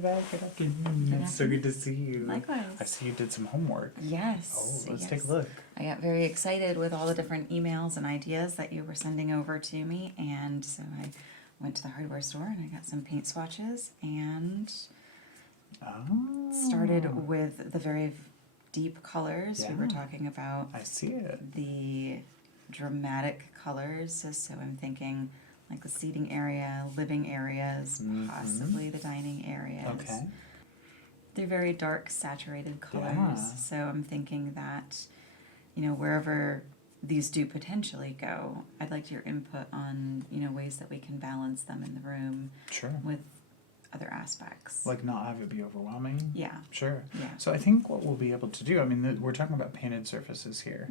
Yvette. Good afternoon. It's so good to see you. Likewise. I see you did some homework. Yes. Oh, let's take a look. I got very excited with all the different emails and ideas that you were sending over to me, and so I went to the hardware store and I got some paint swatches and started with the very deep colors. We were talking about I see it. the dramatic colors, so I'm thinking like the seating area, living areas, possibly the dining areas. Okay. They're very dark, saturated colors, Yeah. so I'm thinking that, you know, wherever these do potentially go, I'd like your input on, you know, ways that we can balance them in the room Sure. with other aspects. Like not have it be overwhelming? Yeah. Sure. Yeah. So I think what we'll be able to do, I mean, we're talking about painted surfaces here.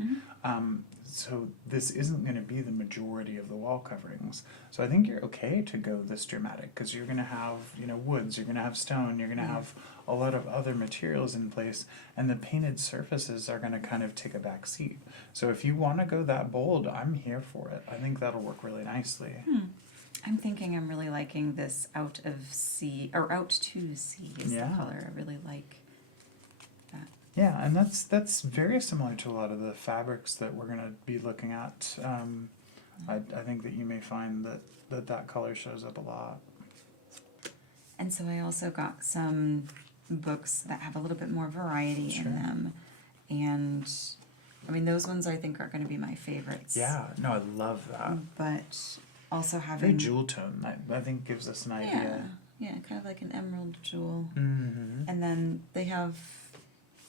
So this isn't going to be the majority of the wall coverings. So I think you're okay to go this dramatic because you're going to have, you know, woods, you're going to have stone, you're going to have a lot of other materials in place, and the painted surfaces are going to kind of take a back seat. So if you want to go that bold, I'm here for it. I think that'll work really nicely. I'm thinking I'm really liking this out to sea is the color. I really like that. Yeah, and that's very similar to a lot of the fabrics that we're going to be looking at. I think that you may find that color shows up a lot. And so I also got some books that have a little bit more variety in them. And I mean, those ones I think are going to be my favorites. Yeah, no, I love that. But also Very having... jewel tone, I think gives us an idea. Yeah, kind of like an emerald jewel. Mm-hmm. And then they have,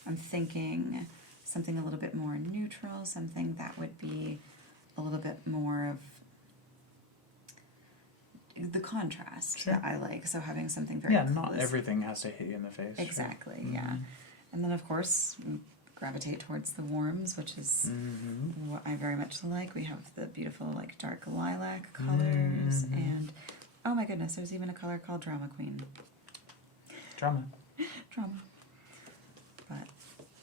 I'm thinking, something a little bit more neutral, something that would be a little bit more of the contrast that I like. So having something very not everything has to hit you in the face. Exactly, yeah. And then of course gravitate towards the warms, which is what I very much like. We have the beautiful like dark lilac colors and oh my goodness, there's even a color called Drama Queen. Drama. But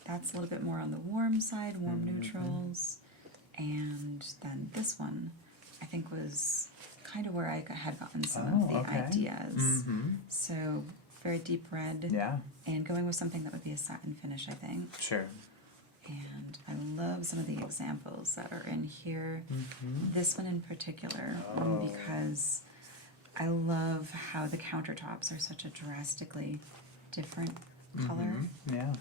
that's a little bit more on the warm side, warm neutrals. And then this one I think was kind of where I had gotten some of the ideas. So very deep red. Yeah. And going with something that would be a satin finish, I think. Sure. And I love some of the examples that are in here. This one in particular, because I love how the countertops are such a drastically different color. Yeah.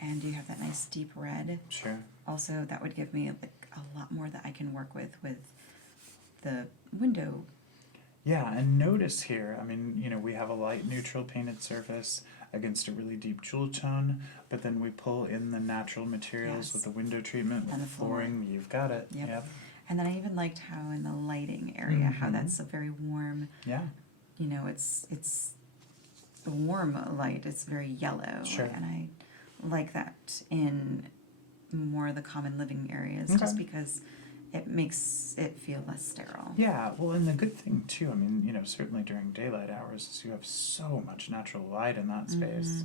And you have that nice deep red. Sure. Also, that would give me like a lot more that I can work with the window. Yeah, and notice here, I mean, you know, we have a light neutral painted surface against a really deep jewel tone, but then we pull in the natural materials with the window treatment, with And the the floor. flooring. You've got it. Yep. And then I even liked how in the lighting area, how that's a very warm, Yeah. you know, it's the warm light, it's very yellow. Sure. And I like that in more of the common living areas, Okay. just because it makes it feel less sterile. Yeah, well, and the good thing too, I mean, you know, certainly during daylight hours, is you have so much natural light in that space.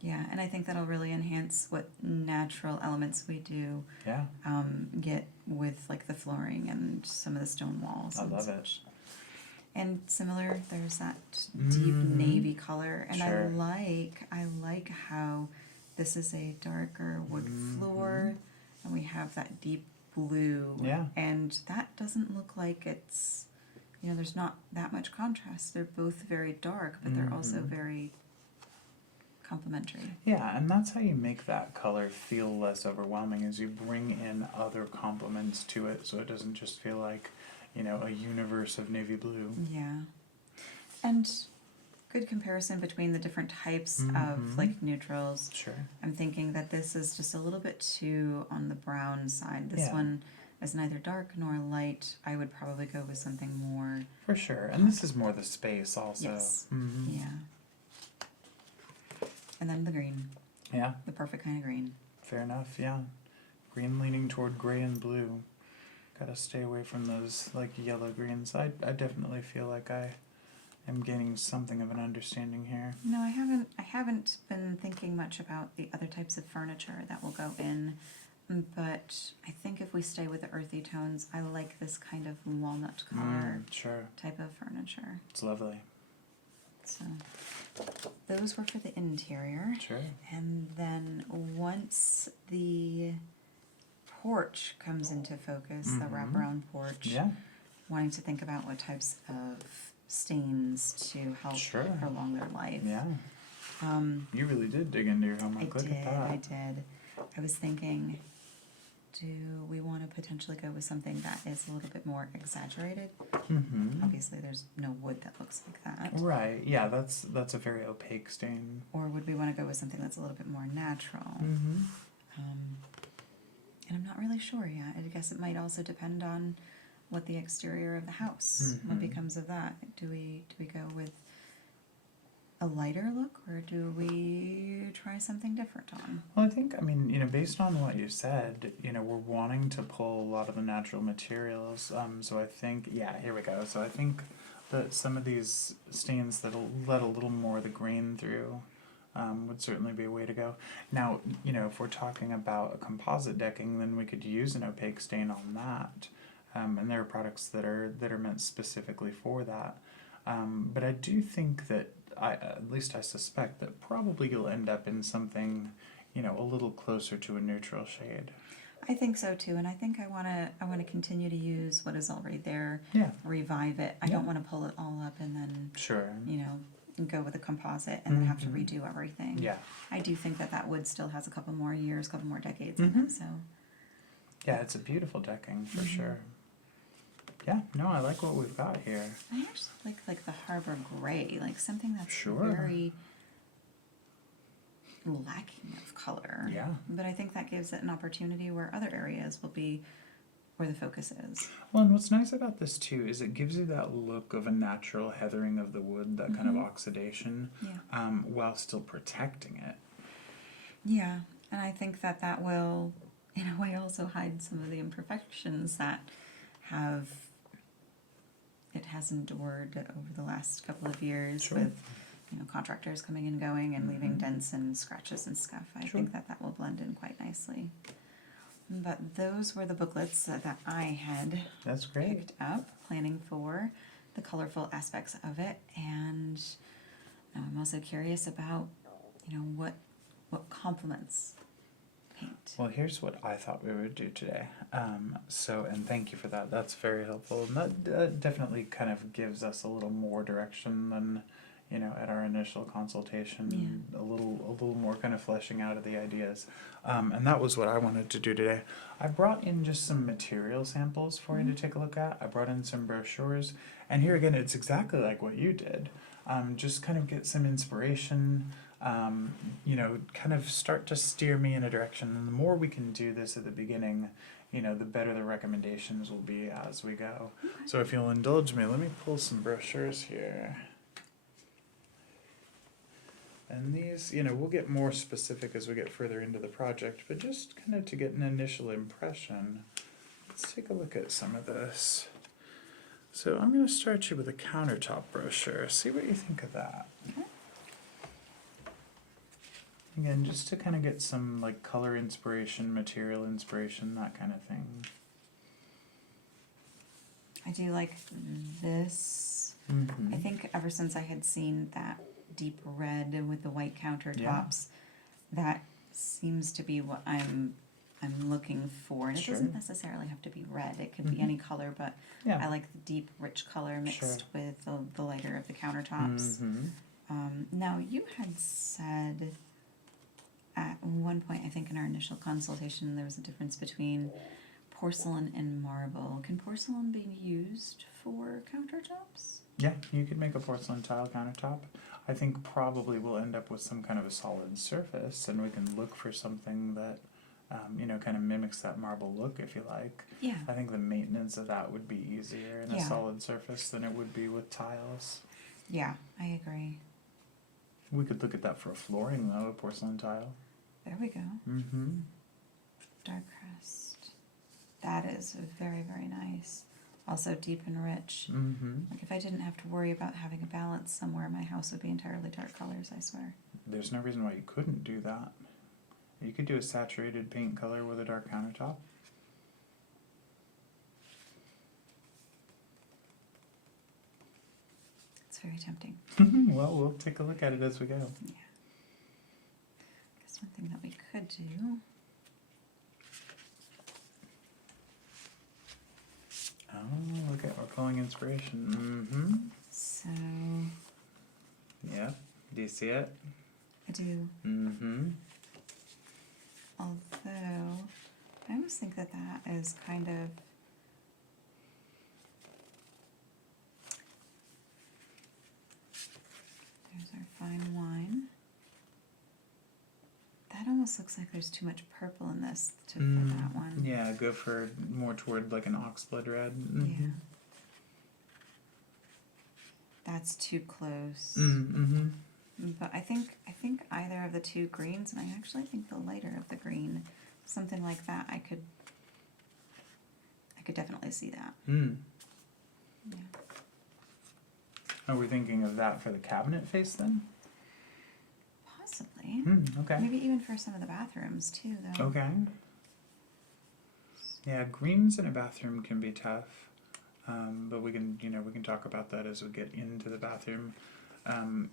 Yeah, and I think that'll really enhance what natural elements we do Yeah, get with like the flooring and some of the stone walls. I and love such. it. And similar, there's that deep navy color, and Sure. I like how this is a darker wood floor, and we have that deep blue. Yeah. And that doesn't look like it's, you know, there's not that much contrast. They're both very dark, but they're also very complementary. Yeah, and that's how you make that color feel less overwhelming, is you bring in other complements to it, so it doesn't just feel like, you know, a universe of navy blue. Yeah. And good comparison between the different types of like neutrals. Sure. I'm thinking that this is just a little bit too on the brown side. This one is neither dark nor light. I would probably go with something more. For sure, and this is more the space also. Yes. Yeah. And then the green, Yeah, the perfect kind of green. fair enough, yeah. Green leaning toward gray and blue. Gotta stay away from those, like, yellow greens. I definitely feel like I am gaining something of an understanding here. No, I haven't been thinking much about the other types of furniture that will go in, but I think if we stay with the earthy tones, I like this kind of walnut color Sure. type of furniture. It's lovely. So the those were for the interior. Sure. And then once the porch comes into focus, the wraparound porch, Yeah. wanting to think about what types of stains to help Sure. prolong their life. Yeah. You really did dig into your homework. Look at that. I did. I was thinking, do we want to potentially go with something that is a little bit more exaggerated? Mm-hmm. Obviously, there's no wood that looks like that. Right. Yeah, that's a very opaque stain. Or would we want to go with something that's a little bit more natural? Mm-hmm. And I'm not really sure yet. I guess it might also depend on what the exterior of the house, what becomes of that. Do we go with a lighter look, or do we try something different on? Well, I think, I mean, based on what you said, we're wanting to pull a lot of the natural materials. So I think, yeah, here we go. So I think that some of these stains that'll let a little more of the grain through would certainly be a way to go. Now, if we're talking about a composite decking, then we could use an opaque stain on that. And there are products that are meant specifically for that. But I do think that at least I suspect that probably you'll end up in something, a little closer to a neutral shade. I think so too, and I think I wanna continue to use what is already there. Yeah. Revive it. I Yeah. don't want to pull it all up and then Sure. go with a composite and then have to redo everything. Yeah. I do think that wood still has a couple more years, couple more decades in it. So Yeah, it's a beautiful decking for sure. Yeah, no, I like what we've got here. I actually like the Harbor Gray, like something that's Sure. very lacking of color. Yeah. But I think that gives it an opportunity where other areas will be where the focus is. Well, and what's nice about this too is it gives you that look of a natural heathering of the wood, that kind of oxidation, Yeah. while still protecting it. Yeah, and I think that will, in a way, also hide some of the imperfections that it has endured over the last couple of years. Sure. With contractors coming and going and leaving dents and scratches and stuff. I Sure. think that will blend in quite nicely. But those were the booklets that I had That's great. picked up, planning for the colorful aspects of it, and I'm also curious about what complements paint. Well, here's what I thought we would do today. And thank you for that. That's very helpful. And that definitely kind of gives us a little more direction than, at our initial consultation. Yeah. A little more kind of fleshing out of the ideas. And that was what I wanted to do today. I brought in just some material samples for you to take a look at. I brought in some brochures. And here again, it's exactly like what you did. Just kind of get some inspiration. Kind of start to steer me in a direction. And the more we can do this at the beginning, the better the recommendations will be as we go. So if you'll indulge me, let me pull some brochures here. And these, we'll get more specific as we get further into the project, but just kind of to get an initial impression, let's take a look at some of this. So I'm going to start you with a countertop brochure. See what you think of that. Okay. Again, just to kind of get some like color inspiration, material inspiration, that kind of thing. I do like this. I think ever since I had seen that deep red with the white countertops, that seems to be what I'm looking for. And it Sure. doesn't necessarily have to be red. It could be any color, but Yeah. I like the deep, rich color mixed Sure. with the lighter of the countertops. Now, you had said at one point, I think in our initial consultation, there was a difference between porcelain and marble. Can porcelain be used for countertops? Yeah, you could make a porcelain tile countertop. I think probably we'll end up with some kind of a solid surface, and we can look for something that, kind of mimics that marble look, if you like. Yeah. I think the maintenance of that would be easier in a Yeah. solid surface than it would be with tiles. Yeah, I agree. We could look at that for a flooring, though, a porcelain tile. There we go. Mm-hmm. Dark crust. That is very, very nice. Also deep and rich. Mm-hmm. Like if I didn't have to worry about having a balance somewhere, my house would be entirely dark colors, I swear. There's no reason why you couldn't do that. You could do a saturated paint color with a dark countertop. It's very tempting. Well, we'll take a look at it as we go. Yeah. I guess one thing that we could do. Oh, look at, we're pulling inspiration. So Yeah. Do you see it? I do. Although I almost think that that is kind of there's our fine wine. That almost looks like there's too much purple in this for that one. Yeah, go for more toward like an oxblood red. Yeah. That's too close. But I think either of the two greens, and I actually think the lighter of the green, something like that, I could definitely see that. Yeah. Are we thinking of that for the cabinet face then? Possibly. Okay. Maybe even for some of the bathrooms too, though. Okay. Yeah, greens in a bathroom can be tough, but we can talk about that as we get into the bathroom.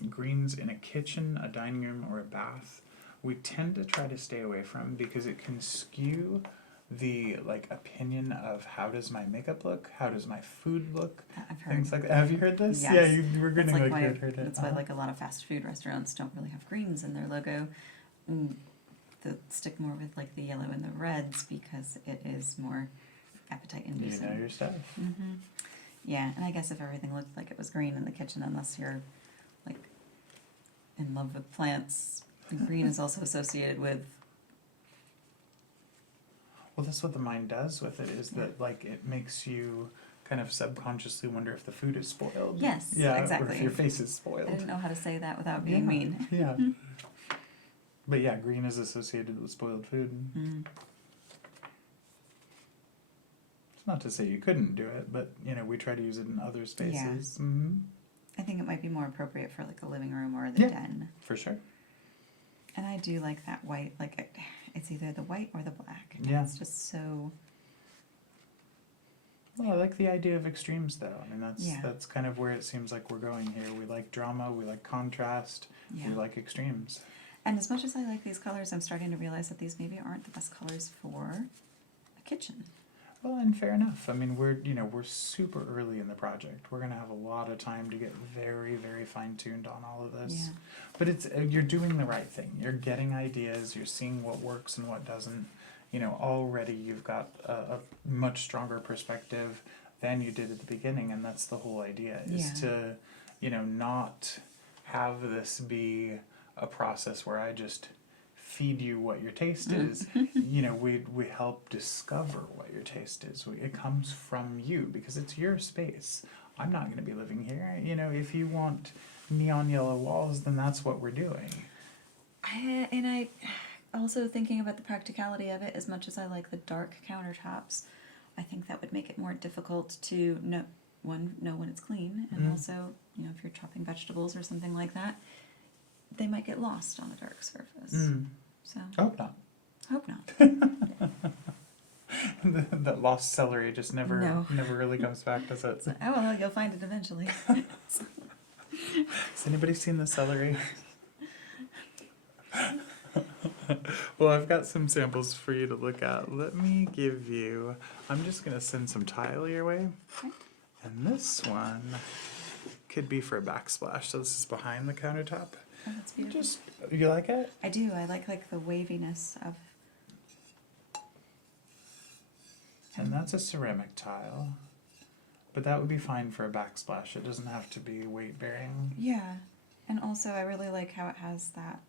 Greens in a kitchen, a dining room, or a bath, we tend to try to stay away from because it can skew the opinion of how does my makeup look, how does my food look, I've heard. things like that. Have you heard this? Yes. Yeah, you were grinning like you had heard it. That's why a lot of fast food restaurants don't really have greens in their logo. They stick more with the yellow and the reds because it is more appetite inducing. You know your stuff. Yeah, and I guess if everything looked like it was green in the kitchen, unless you're in love with plants, green is also associated with. Well, that's what the mind does with it, is that it makes you kind of subconsciously wonder if the food is spoiled. Yes, yeah, exactly. Or if your face is spoiled. I didn't know how to say that without being mean. Yeah. But yeah, green is associated with spoiled food. It's not to say you couldn't do it, but we try to use it in other spaces. Yeah. I think it might be more appropriate for a living room or the den. For sure. And I do like that white, it's either the white or the black. Yeah. It's just so. Well, I like the idea of extremes, though. I mean, Yeah. that's kind of where it seems like we're going here. We like drama, we like contrast, Yeah. we like extremes. And as much as I like these colors, I'm starting to realize that these maybe aren't the best colors for a kitchen. Well, and fair enough. I mean, we're super early in the project. We're gonna have a lot of time to get very, very fine-tuned on all of this. Yeah. But you're doing the right thing. You're getting ideas. You're seeing what works and what doesn't. Already you've got a much stronger perspective than you did at the beginning, and that's the whole idea, is to, not have this be a process where I just feed you what your taste is. We help discover what your taste is. It comes from you because it's your space. I'm not going to be living here. If you want neon yellow walls, then that's what we're doing. I also thinking about the practicality of it, as much as I like the dark countertops, I think that would make it more difficult to know when it's clean, and also, if you're chopping vegetables or something like that, they might get lost on a dark surface. So Hope not. hope not. That lost celery just never really comes back, does it? Oh well, you'll find it eventually. Has anybody seen the celery? Well, I've got some samples for you to look at. Let me give you, I'm just going to send some tile your way. Okay. And this one could be for a backsplash. So this is behind the countertop. Oh, that's beautiful. You like it? I do. I like the waviness of. And that's a ceramic tile. But that would be fine for a backsplash. It doesn't have to be weight bearing. Yeah, and also I really like how it has that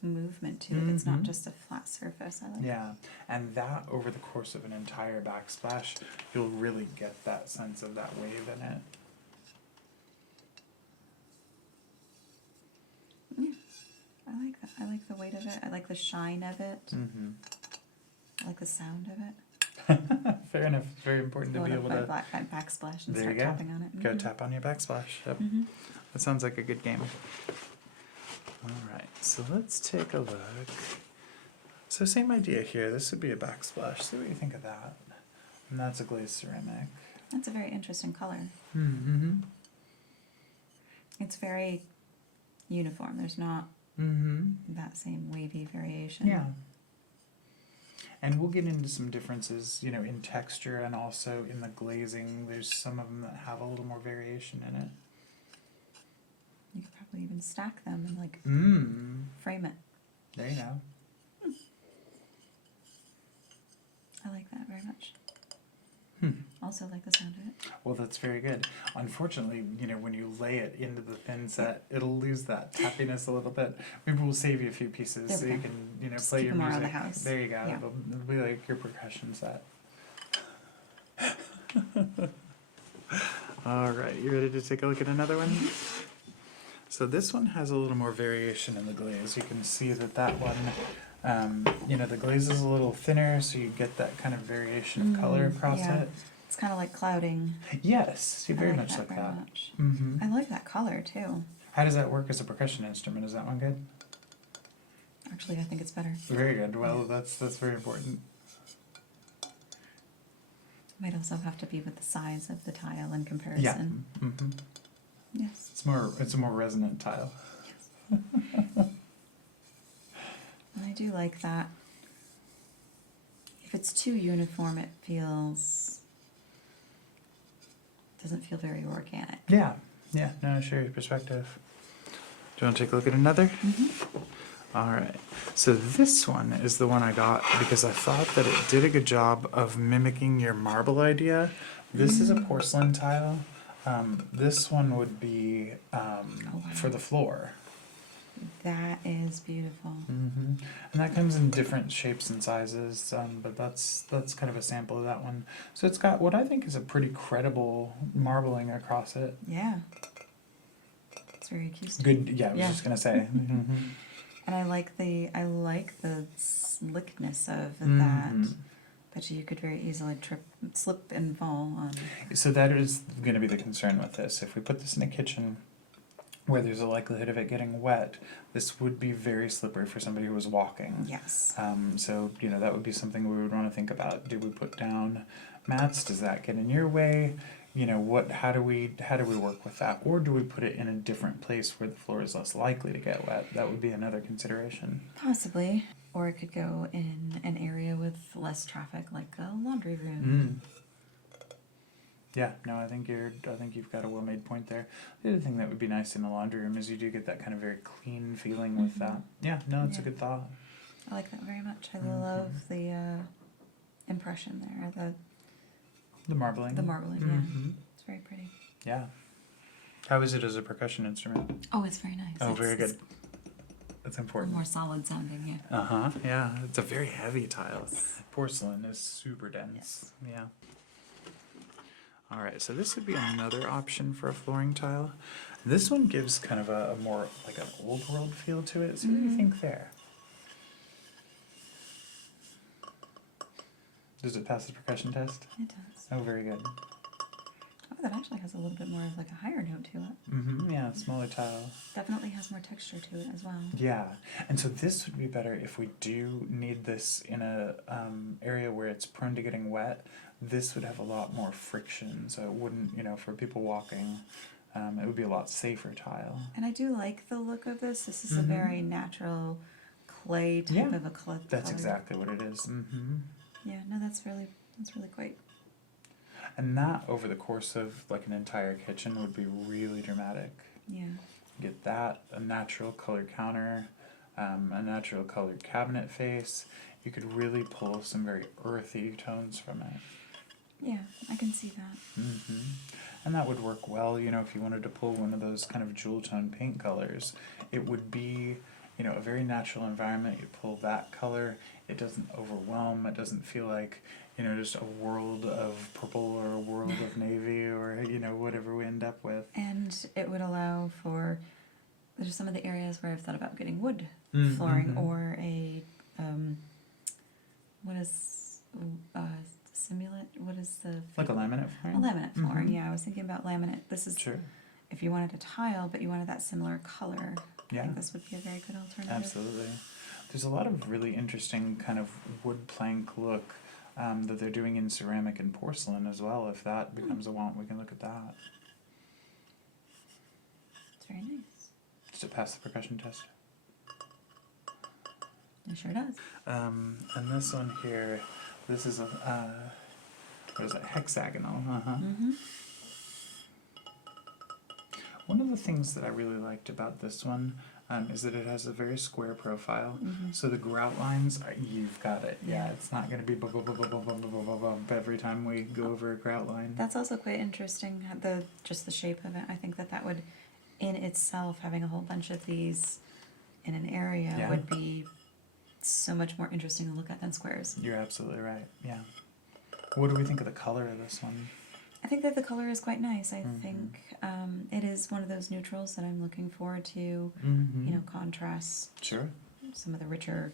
movement to it. It's not just a flat surface. I like. Yeah, and that over the course of an entire backsplash, you'll really get that sense of that wave in it. Yeah, I like that. I like the weight of it. I like the shine of it. I like the sound of it. Fair enough. It's very important to Load be up able my to black backsplash and There start you go. tapping on it. go tap on your backsplash. Yep. That sounds like a good game. Alright, so let's take a look. So same idea here. This would be a backsplash. See what you think of that. And that's a glazed ceramic. That's a very interesting color. It's very uniform. There's not that same wavy variation. Yeah. And we'll get into some differences, you know, in texture and also in the glazing. There's some of them that have a little more variation in it. You could probably even stack them and like frame it. There you go. I like that very much. Also like the sound of it. Well, that's very good. Unfortunately, you know, when you lay it into the thin set, it'll lose that tappiness a little bit. Maybe we'll save you a few pieces There so we you go. can, you know, Just play keep your them music. around the house. There you go. Yeah. It'll be like your percussion set. All right, you ready to take a look at another one? So this one has a little more variation in the glaze. You can see that one, you know, the glaze is a little thinner, so you get that kind of variation of color across yeah. it. It's kind of like clouding. Yes, you I very like much that like very that. much. Mm-hmm. I like that color too. How does that work as a percussion instrument? Is that one good? Actually, I think it's better. Very good. Well, that's very important. Might also have to be with the size of the tile in comparison. Yeah. Mm-hmm. Yes. It's a more resonant tile. I do like that. If it's too uniform, it doesn't feel very organic. Yeah. Yeah. No, I share your perspective. Do you want to take a look at another? All right. So this one is the one I got because I thought that it did a good job of mimicking your marble idea. This is a porcelain tile. This one would be for the floor. That is beautiful. And that comes in different shapes and sizes, but that's kind of a sample of that one. So it's got what I think is a pretty credible marbling across it. Yeah. It's very acoustic. Good. Yeah, I was just gonna say. And I like the slickness of that. But you could very easily slip and fall on. So that is going to be the concern with this. If we put this in a kitchen where there's a likelihood of it getting wet, this would be very slippery for somebody who was walking. Yes. So, you know, that would be something we would want to think about. Do we put down mats? Does that get in your way? You know, how do we work with that? Or do we put it in a different place where the floor is less likely to get wet? That would be another consideration. Possibly. Or it could go in an area with less traffic, like a laundry room. Yeah, no, I think you've got a well-made point there. The other thing that would be nice in a laundry room is you do get that kind of very clean feeling with that. Yeah, no, it's a good thought. I like that very much. I love the impression there. The marbling. The marbling, yeah. It's very pretty. Yeah. How is it as a percussion instrument? Oh, it's very nice. Oh, very good. That's important. More solid sounding, yeah. Uh-huh, yeah. It's a very heavy tile. Porcelain is super dense. Yeah. All right, so this would be another option for a flooring tile. This one gives kind of a more like an old world feel to it. So what do you think there? Does it pass the percussion test? It does. Oh, very good. Oh, that actually has a little bit more of like a higher note to it. Yeah, smaller tile. Definitely has more texture to it as well. Yeah, and so this would be better if we do need this in a area where it's prone to getting wet. This would have a lot more friction, so it wouldn't, you know, for people walking, it would be a lot safer tile. And I do like the look of this. This is a very natural clay type of a color. That's exactly what it is. Yeah, no, that's really quite. And that over the course of like an entire kitchen would be really dramatic. Yeah. Get that, a natural colored counter, a natural colored cabinet face. You could really pull some very earthy tones from it. Yeah, I can see that. And that would work well, you know, if you wanted to pull one of those kind of jewel tone paint colors. It would be, you know, a very natural environment. You pull that color, it doesn't overwhelm, it doesn't feel like, you know, just a world of purple or a world of navy or, you know, whatever we end up with. And it would allow for, there's some of the areas where I've thought about getting wood flooring or a, what is, simulant, what is the... Like a laminate flooring? A laminate flooring, yeah. I was thinking about laminate. This is, Sure. if you wanted a tile, but you wanted that similar color, I Yeah. think this would be a very good alternative. Absolutely. There's a lot of really interesting kind of wood plank look that they're doing in ceramic and porcelain as well. If that becomes a want, we can look at that. It's It's very nice. Does it pass the percussion test? It sure does. And this one here, this is a, what is it, hexagonal, Mm-hmm. One of the things that I really liked about this one is that it has a very square profile. Mm-hmm. So the grout lines, you've got it. Yeah, Yeah. it's not going to be bump every time we go over a grout line. That's also quite interesting, just the shape of it. I think that would, in itself, having a whole bunch of these in an area Yeah. would be so much more interesting to look at than squares. You're absolutely right, yeah. What do we think of the color of this one? I think that the color is quite nice. I Mhm. think it is one of those neutrals that I'm looking forward to, Mm-hmm. Contrast Sure. some of the richer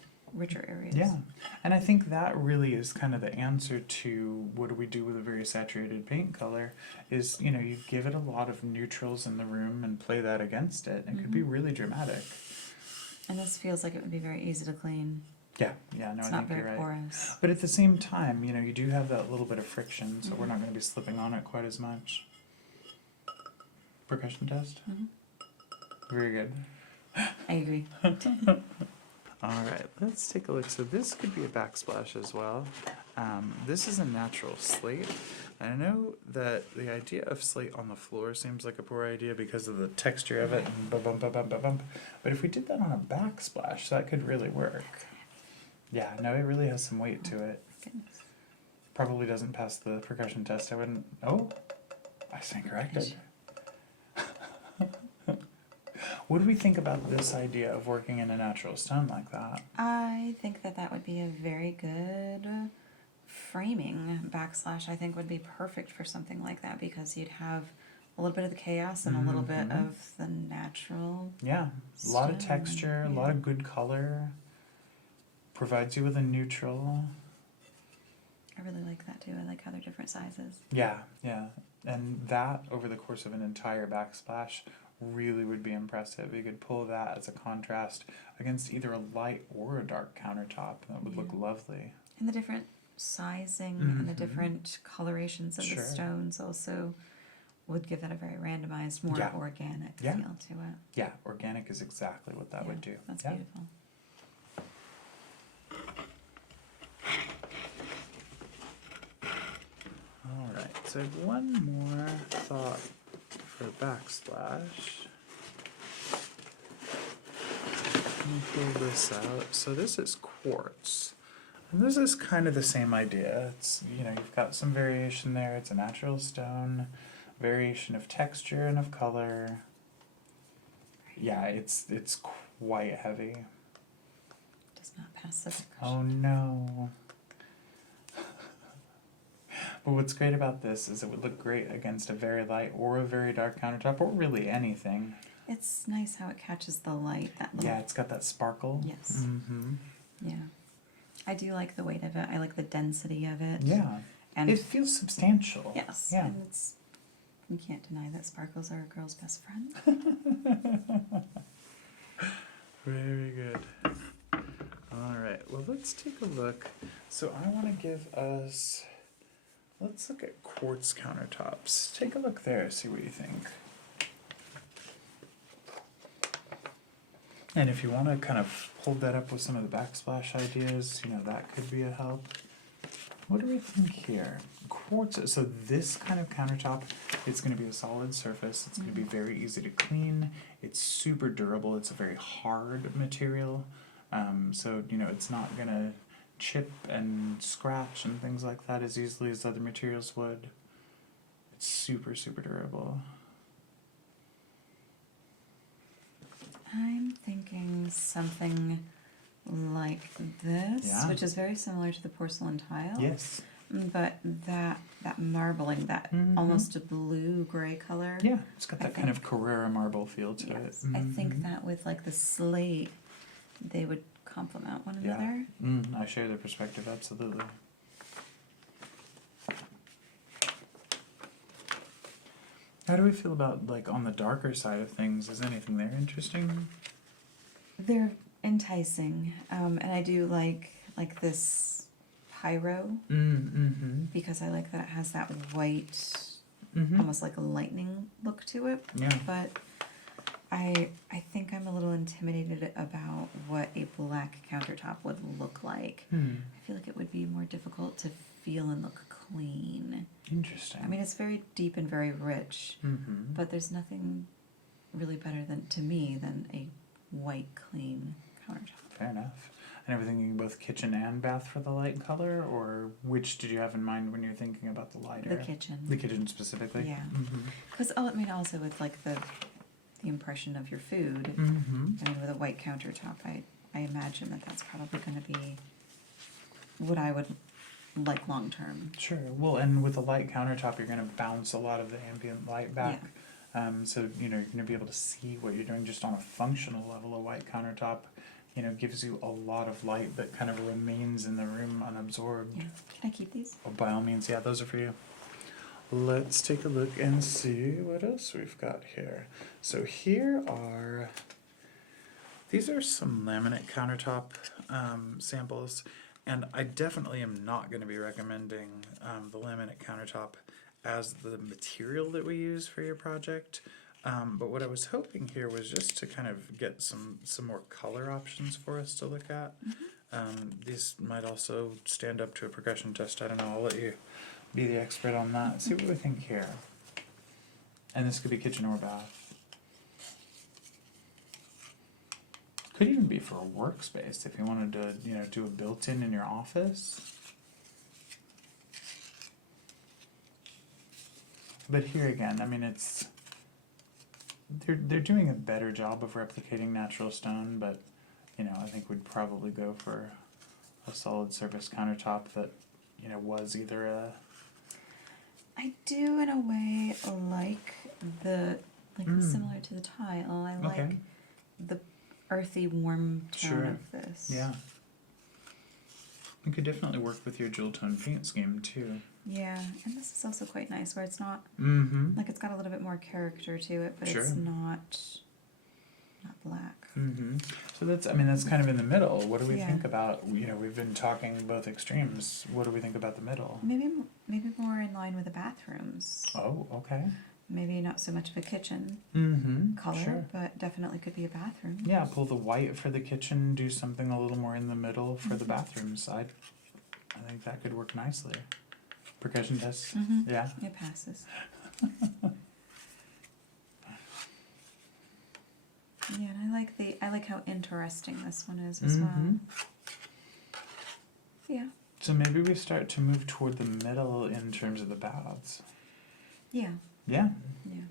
areas. Yeah, and I think that really is kind of the answer to what do we do with a very saturated paint color is, you give it a lot of neutrals in the room and play that against it. It could be really dramatic. And this feels like it would be very easy to clean. Yeah, no, It's I not think you're very right. porous. But at the same time, you do have that little bit of friction, so we're not going to be slipping on it quite as much. Percussion test? Mhm. Very good. I agree. All right, let's take a look. So this could be a backsplash as well. This is a natural slate. And I know that the idea of slate on the floor seems like a poor idea because of the texture of it and bump, bump, bump, bump, bump, bump. But if we did that on a backsplash, that could really work. Yeah, no, it really has some weight to it. Goodness. Probably doesn't pass the percussion test. I wouldn't. Oh, I stand corrected. What do we think about this idea of working in a natural stone like that? I think that would be a very good framing backslash. I think would be perfect for something like that because you'd have a little bit of the chaos and a little bit of the natural. Yeah, a lot of Stone, texture, a lot yeah. of good color. Provides you with a neutral. I really like that too. I like how they're different sizes. Yeah. And that over the course of an entire backsplash really would be impressive. You could pull that as a contrast against either a light or a dark countertop. That would look lovely. And the different sizing and the different colorations of the stones also would give that a very randomized, more organic feel to it. Yeah, organic is exactly what that would do. That's beautiful. Alright, so I have one more thought for the backsplash. Let me pull this out. So this is quartz. And this is kind of the same idea. It's, you've got some variation there. It's a natural stone, variation of texture and of color. Yeah, it's quite heavy. Does not pass the percussion. Oh no. But what's great about this is it would look great against a very light or a very dark countertop, or really anything. It's nice how it catches the light. That little, Yeah, it's got that sparkle. Yes. Mm-hmm. Yeah. I do like the weight of it. I like the density of it. Yeah. And it feels substantial. yes. Yeah. And you can't deny that sparkles are a girl's best friend. Very good. All right. Well, let's take a look. So I want to give us. Let's look at quartz countertops. Take a look there. See what you think. And if you want to kind of hold that up with some of the backsplash ideas, that could be a help. What do we think here? Quartz, so this kind of countertop, it's going to be a solid surface. It's going to be very easy to clean. It's super durable. It's a very hard material. So, it's not going to chip and scratch and things like that as easily as other materials would. It's super, super durable. I'm thinking something like this, which is very similar to the porcelain tile. Yes. But that marbling, that almost a blue-gray color. Yeah, it's got that kind of Carrara marble feel to it. I think that with like the slate, they would complement one another. I share the perspective, absolutely. How do we feel about, on the darker side of things? Is anything there interesting? They're enticing, and I do like this pyro because I like that it has that white, almost like a lightning look to it. Yeah. But I think I'm a little intimidated about what a black countertop would look like. I feel like it would be more difficult to feel and look clean. Interesting. I mean, it's very deep and very rich, but there's nothing really better than, to me, than a white, clean countertop. Fair enough. And are we thinking both kitchen and bath for the light color, or which did you have in mind when you're thinking about the lighter? The kitchen. The kitchen specifically? Yeah. Because, I mean, also with like the impression of your food, I mean, with a white countertop, I imagine that that's probably going to be what I would like long term. Sure. Well, and with a light countertop, you're going to bounce a lot of the ambient light back. So, you know, you're going to be able to see what you're doing just on a functional level. A white countertop, you know, gives you a lot of light that kind of remains in the room unabsorbed. Yeah. Can I keep these? Well, by all means, yeah, those are for you. Let's take a look and see what else we've got here. So these are some laminate countertop samples, and I definitely am not going to be recommending the laminate countertop as the material that we use for your project. But what I was hoping here was just to kind of get some more color options for us to look at. These might also stand up to a percussion test. I don't know. I'll let you be the expert on that. See what we think here. And this could be kitchen or bath. Could even be for a workspace if you wanted to, you know, do a built-in in your office. But here again, I mean, they're doing a better job of replicating natural stone, but you know, I think we'd probably go for a solid surface countertop that, you know, was either a. I do in a way like the similar to the tile. I like the earthy, warm tone of this. Yeah. It could definitely work with your jewel tone paint scheme too. Yeah, and this is also quite nice where it's not like it's got a little bit more character to it, but it's not black. So that's kind of in the middle. What do we think about, you know, we've been talking both extremes. What do we think about the middle? Maybe more in line with the bathrooms. Oh, okay. Maybe not so much of a kitchen color, but definitely could be a bathroom. Yeah, pull the white for the kitchen, do something a little more in the middle for the bathroom side. I think that could work nicely. Percussion test? Yeah. It passes. Yeah, and I like how interesting this one is as well. Yeah. So maybe we start to move toward the middle in terms of the baths. Yeah. Yeah. Yeah.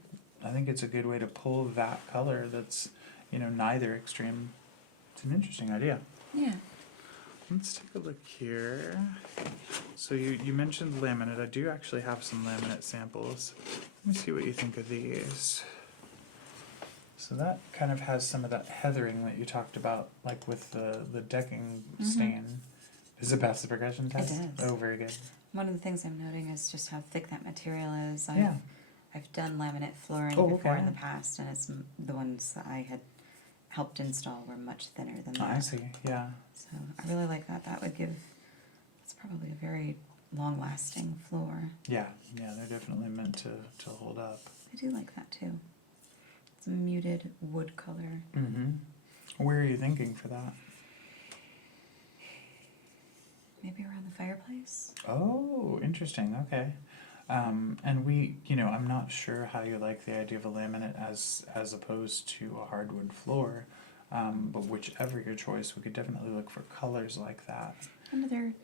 I think it's a good way to pull that color that's, you know, neither extreme. It's an interesting idea. Yeah. Let's take a look here. So you mentioned laminate. I do actually have some laminate samples. Let me see what you think of these. So that kind of has some of that heathering that you talked about, like with the decking stain. Does it pass the percussion test? It does. Oh, very good. One of the things I'm noting is just how thick that material is. Yeah. I've done laminate flooring before in the past, and it's the ones that I had helped install were much thinner than that. I see, yeah. So I really like that. That would give, it's probably a very long-lasting floor. Yeah, they're definitely meant to hold up. I do like that too. It's a muted wood color. Where are you thinking for that? Maybe around the fireplace? Oh, interesting, okay. And we, you know, I'm not sure how you like the idea of a laminate as opposed to a hardwood floor, but whichever your choice, we could definitely look for colors like that.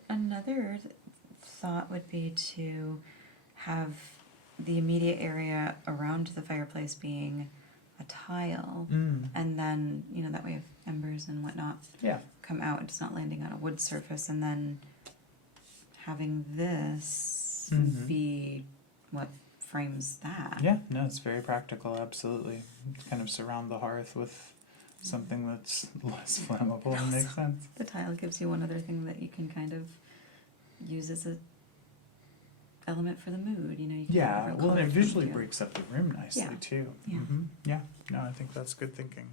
Another thought would be to have the immediate area around the fireplace being a tile, and then, you know, that way if embers and whatnot come out, it's not landing on a wood surface, and then having this be what frames that. Yeah, no, it's very practical, absolutely. Kind of surround the hearth with something that's less flammable. Makes sense. The tile gives you one other thing that you can kind of use as a element for the mood, you know. You can well, it visually breaks up the room nicely too. Yeah. Yeah, no, I think that's good thinking.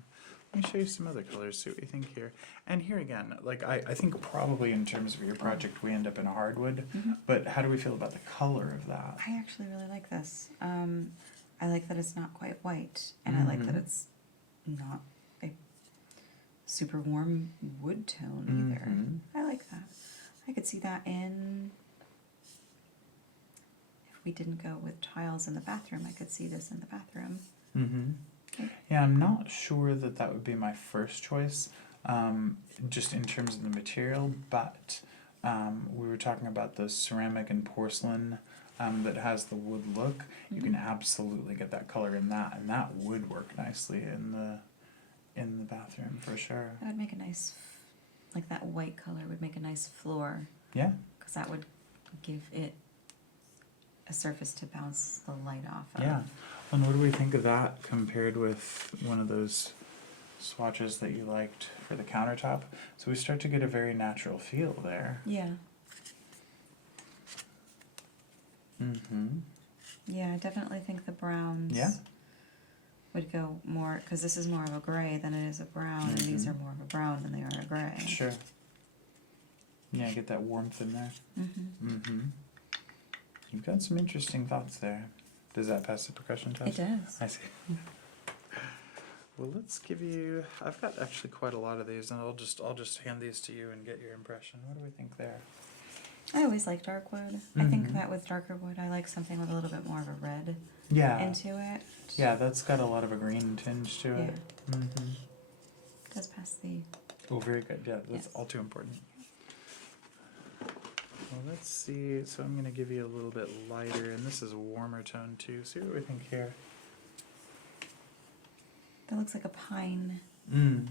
Let me show you some other colors, see what you think here. And here again, like I think probably in terms of your project we end up in a hardwood, but how do we feel about the color of that? I actually really like this. I like that it's not quite white, and I like that it's not a super warm wood tone either. Mhm. I like that. I could see that in, if we didn't go with tiles in the bathroom, I could see this in the bathroom. Mm-hmm. Okay. Yeah, I'm not sure that that would be my first choice, just in terms of the material, but we were talking about the ceramic and porcelain that has the wood look. You can absolutely get that color in that, and that would work nicely in the bathroom for sure. That would make a nice, like that white color would make a nice floor, Yeah. because that would give it a surface to bounce the light off of. Yeah. And what do we think of that compared with one of those swatches that you liked for the countertop? So we start to get a very natural feel there. Yeah. Mm-hmm. Yeah, I definitely think the browns Yeah. would go more, because this is more of a gray than it is a brown, and these are more of a brown than they are a gray. Sure. Yeah, get that warmth in there. Mm-hmm. Mm-hmm. You've got some interesting thoughts there. Does that pass the percussion test? It does. I see. Well, let's give you. I've got actually quite a lot of these, and I'll just hand these to you and get your impression. What do we think there? I always like dark wood. I think that with darker wood, I like something with a little bit more of a red Yeah. into it. Yeah, that's got a lot of a green tinge to it. Mm-hmm. Does pass the. Oh, very good. Yeah, that's Yes. all too important. Well, let's see. So I'm going to give you a little bit lighter, and this is a warmer tone too. See what we think here. That looks like a pine. Mm.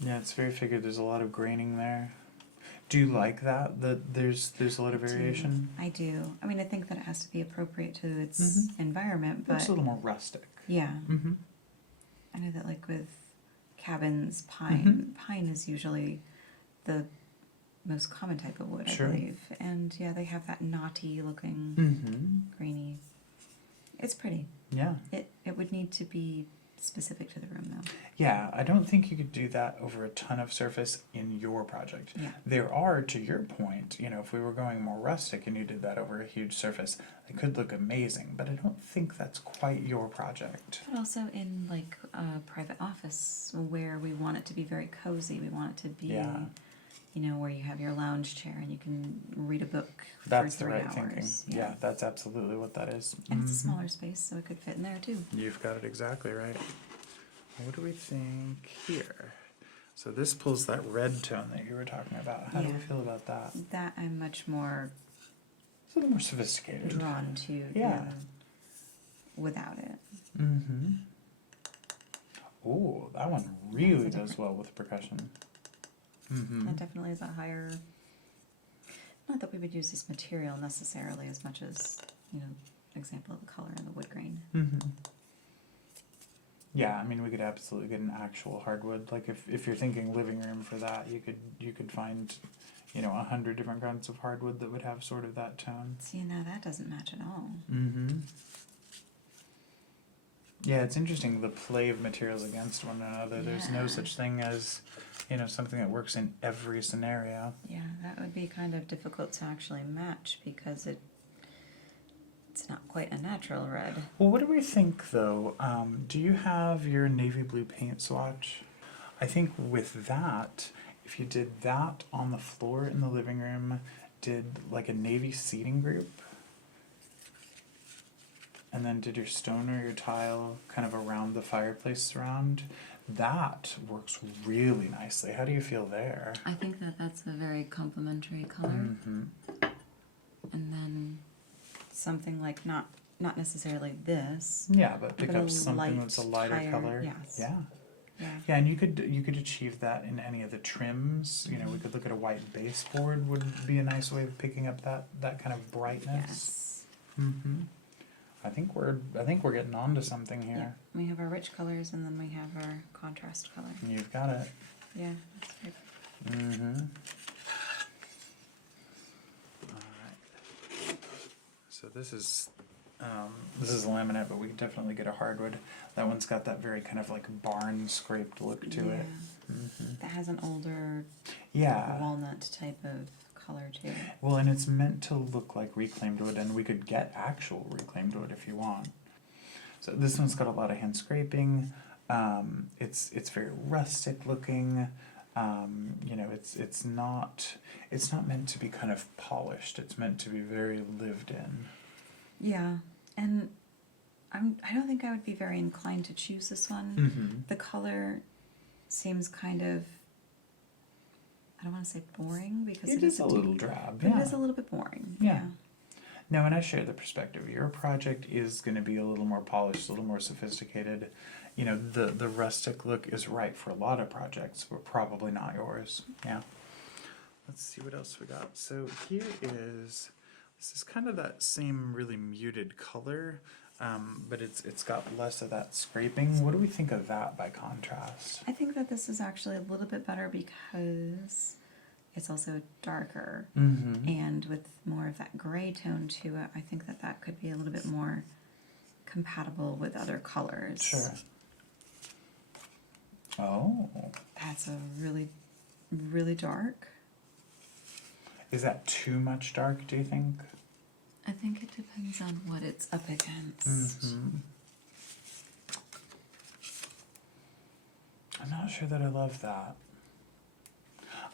Yeah, it's very figured. There's a lot of graining there. Do you like that? That there's a lot of variation. I do. I mean, I think that it has to be appropriate to its environment, Looks but a little more rustic. yeah, Mm-hmm. I know that like with cabins, pine is usually the most common type of wood, Sure. I believe. And yeah, they have that knotty looking, Mm-hmm. grainy. It's pretty. Yeah. It would need to be specific to the room though. Yeah, I don't think you could do that over a ton of surface in your project. Yeah. There are, to your point, if we were going more rustic and you did that over a huge surface, it could look amazing, but I don't think that's quite your project. But also in like a private office where we want it to be very cozy. We want it to be, Yeah. where you have your lounge chair and you can read a book That's for the 3 right hours. thinking. Yeah, that's absolutely what that is. And it's a Mhm. smaller space, so it could fit in there too. You've got it exactly right. What do we think here? So this pulls that red tone that you were talking about. How do we Yeah. feel about that? That I'm much more It's a little more sophisticated. drawn to Yeah. than without it. Mm-hmm. Oh, that one really does well with percussion. Mm-hmm. That definitely is a higher. Not that we would use this material necessarily as much as, example of the color and the wood grain. Mm-hmm. Yeah, I mean, we could absolutely get an actual hardwood. Like if you're thinking living room for that, you could find, 100 different kinds of hardwood that would have sort of that tone. See, now that doesn't match at all. Mm-hmm. Yeah, it's interesting the play of materials against one another. There's no Yeah. such thing as, something that works in every scenario. Yeah, that would be kind of difficult to actually match because it's not quite a natural red. Well, what do we think though? Do you have your navy blue paint swatch? I think with that, if you did that on the floor in the living room, did like a navy seating group, and then did your stone or your tile kind of around the fireplace surround, that works really nicely. How do you feel there? I think that that's a very complementary color. Mm-hmm. And then something like not necessarily this. Yeah, but pick But a up something that's a lighter higher- color. yes. Yeah. Yeah. Yeah, and you could achieve that in any of the trims. We could look at a white baseboard would be a nice way of picking up that kind of brightness. Yes. Mm-hmm. I think we're getting on to something Yeah. here. We have our rich colors and then we have our contrast color. You've got it. Yeah, that's great. Mm-hmm. Alright. So this is laminate, but we can definitely get a hardwood. That one's got that very kind of like barn scraped look to it. Mm-hmm. That has an older Yeah. walnut type of color too. Well, and it's meant to look like reclaimed wood, and we could get actual reclaimed wood if you want. So this one's got a lot of hand scraping. It's very rustic looking. You know, it's not meant to be kind of polished. It's meant to be very lived in. Yeah, and I don't think I would be very inclined to choose this one. Mm-hmm. The color seems kind of, I don't want to say boring because It is a little drab. but Yeah. it is a little bit boring. Yeah. No, and I share the perspective. Your project is going to be a little more polished, a little more sophisticated. You know, the rustic look is right for a lot of projects, but probably not yours. Yeah. Let's see what else we got. So here is, this is kind of that same really muted color, but it's got less of that scraping. What do we think of that by contrast? I think that this is actually a little bit better because it's also darker. Mm-hmm. And with more of that gray tone to it, I think that that could be a little bit more compatible with other colors. Sure. Oh. That's a really, really dark. Is that too much dark, do you think? I think it depends on what it's up against. Mm-hmm. I'm not sure that I love that.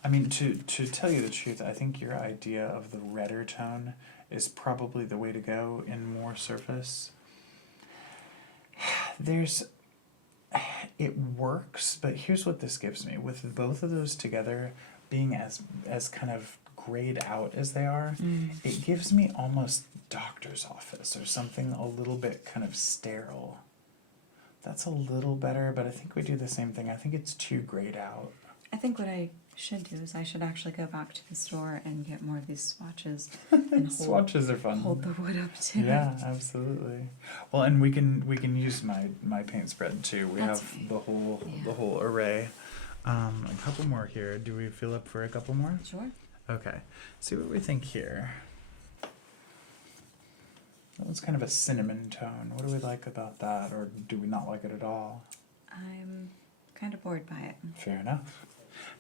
I mean, to tell you the truth, I think your idea of the redder tone is probably the way to go in more surface. It works, but here's what this gives me. With both of those together being as kind of grayed out as they are, it gives me almost doctor's office or something a little bit kind of sterile. That's a little better, but I think we do the same thing. I think it's too grayed out. I think what I should do is I should actually go back to the store and get more of these swatches and Swatches are fun. hold the wood up to Yeah, it. absolutely. Well, and we can use my paint spread too. We That's have the yeah. whole array. A couple more here. Do we feel up for a couple more? Sure. Okay. See what we think here. That one's kind of a cinnamon tone. What do we like about that, or do we not like it at all? I'm kind of bored by it. Fair enough.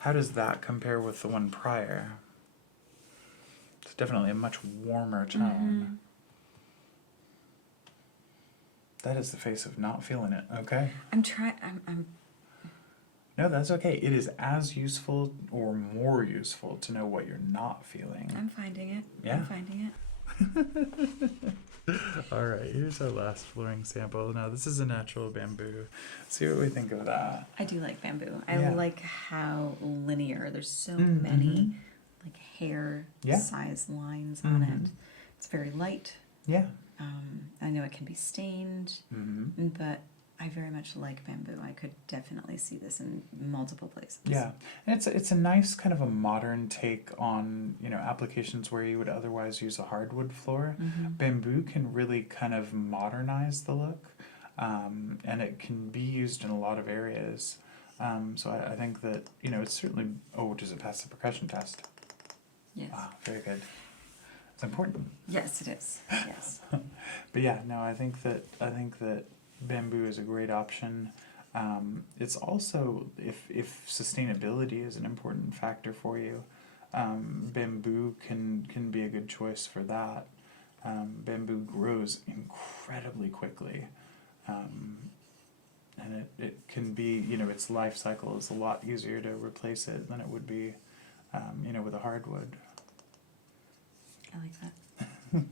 How does that compare with the one prior? It's definitely a much warmer tone. That is the face of not feeling it, okay? I'm trying. I'm. No, that's okay. It is as useful or more useful to know what you're not feeling. I'm finding it. Yeah. I'm finding it. All right, here's our last flooring sample. Now, this is a natural bamboo. See what we think of that. I do like bamboo. I Yeah. like how linear. There's so Mhm. many like hair Yeah. size lines on Mhm. it. It's very light. Yeah. I know it can be stained, Mm-hmm. but I very much like bamboo. I could definitely see this in multiple places. Yeah, and it's a nice kind of a modern take on, you know, applications where you would otherwise use a hardwood floor. Mm-hmm. Bamboo can really kind of modernize the look, and it can be used in a lot of areas. So I think that, you know, it's certainly. Oh, does it pass the percussion test? Yes. Ah, very good. It's important. Yes, it is. Yes. But yeah, no, I think that bamboo is a great option. It's also, if sustainability is an important factor for you, bamboo can be a good choice for that. Bamboo grows incredibly quickly, and it can be, you know, its life cycle is a lot easier to replace it than it would be, you know, with a hardwood. I like that.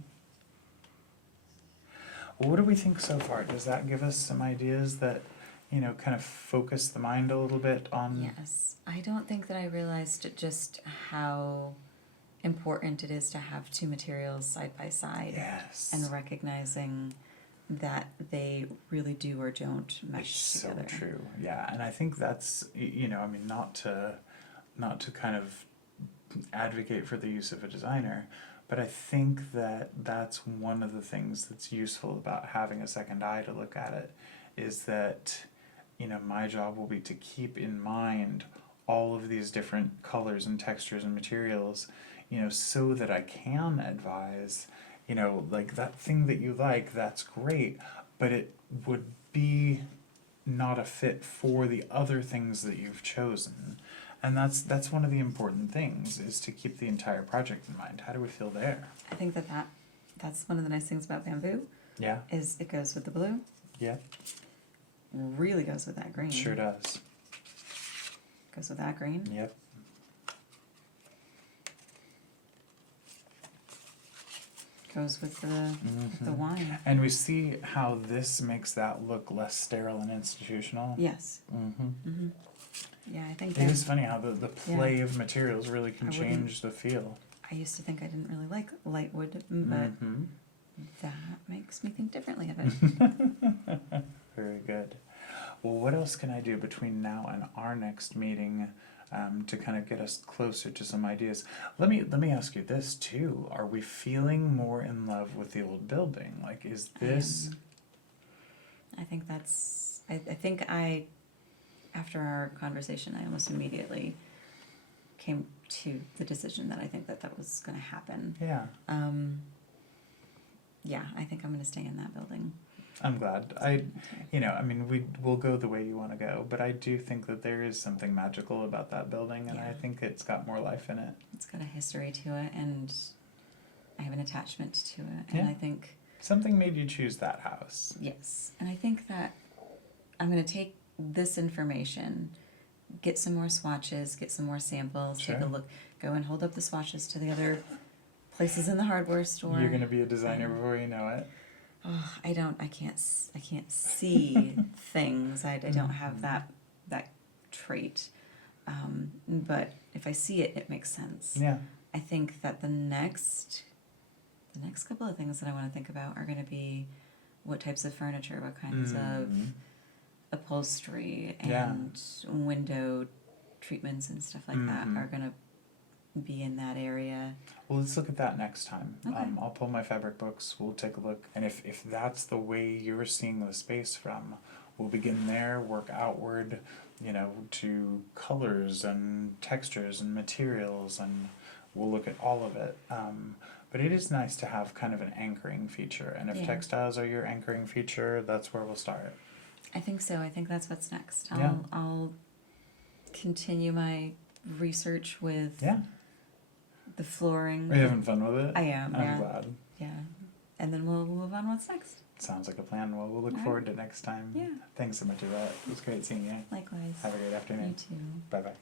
Well, what do we think so far? Does that give us some ideas that, you know, kind of focus the mind a little bit on? Yes. I don't think that I realized just how important it is to have two materials side by side. Yes. And recognizing that they really do or don't mesh It's together. so true. Yeah, and I think that's, you know, I mean, not to kind of advocate for the use of a designer, but I think that that's one of the things that's useful about having a second eye to look at it, is that, you know, my job will be to keep in mind all of these different colors and textures and materials, you know, so that I can advise, you know, like that thing that you like, that's great, but it would be not a fit for the other things that you've chosen. And that's one of the important things, is to keep the entire project in mind. How do we feel there? I think that's one of the nice things about bamboo Yeah. is it goes with the blue, Yep. Really goes with that green. Sure does. Goes with that green. Yep. Goes with the wine. And we see how this makes that look less sterile and institutional. Yes. Mm-hmm. Yeah, I think It is funny how the play Yeah. of materials really can I wouldn't- change the feel. I used to think I didn't really like light wood, but Mm-hmm. that makes me think differently of it. Very good. Well, what else can I do between now and our next meeting to kind of get us closer to some ideas? Let me ask you this too. Are we feeling more in love with the old building? Like, is this... I think that's, I think after our conversation, I almost immediately came to the decision that I think that was going to happen. Yeah, Yeah, I think I'm going to stay in that building. I'm glad. We'll go the way you want to go, but I do think that there is something magical about that building, and Yeah. I think it's got more life in it. It's got a history to it, and I have an attachment to it, and Yeah. I think, Something made you choose that house. yes, and I think that I'm going to take this information, get some more swatches, get some more samples, take a Sure. look, go and hold up the swatches to the other places in the hardware store. You're gonna be a designer before you know it. Oh, I can't see things. I don't have that trait. But if I see it, it makes sense. Yeah. I think that the next couple of things that I want to think about are going to be what types of furniture, what kinds of Mhm. upholstery Yeah. and window treatments and stuff like that Mhm. are going to be in that area. Well, let's look at that next time. Okay. I'll pull my fabric books, we'll take a look, and if that's the way you're seeing the space from, we'll begin there, work outward, to colors and textures and materials, and we'll look at all of it. But it is nice to have kind of an anchoring feature, and if Yeah. textiles are your anchoring feature, that's where we'll start. I think so. I think that's what's next. Yeah. I'll continue my research with Yeah. the flooring. Are you having fun with it? I am, I'm yeah. glad. Yeah. And then we'll move on what's next. Sounds like a plan. Well, we'll look All right. forward to next time. Yeah. Thanks so much, Yvette. It was great seeing you. Likewise. Have a great afternoon. You too. Bye-bye.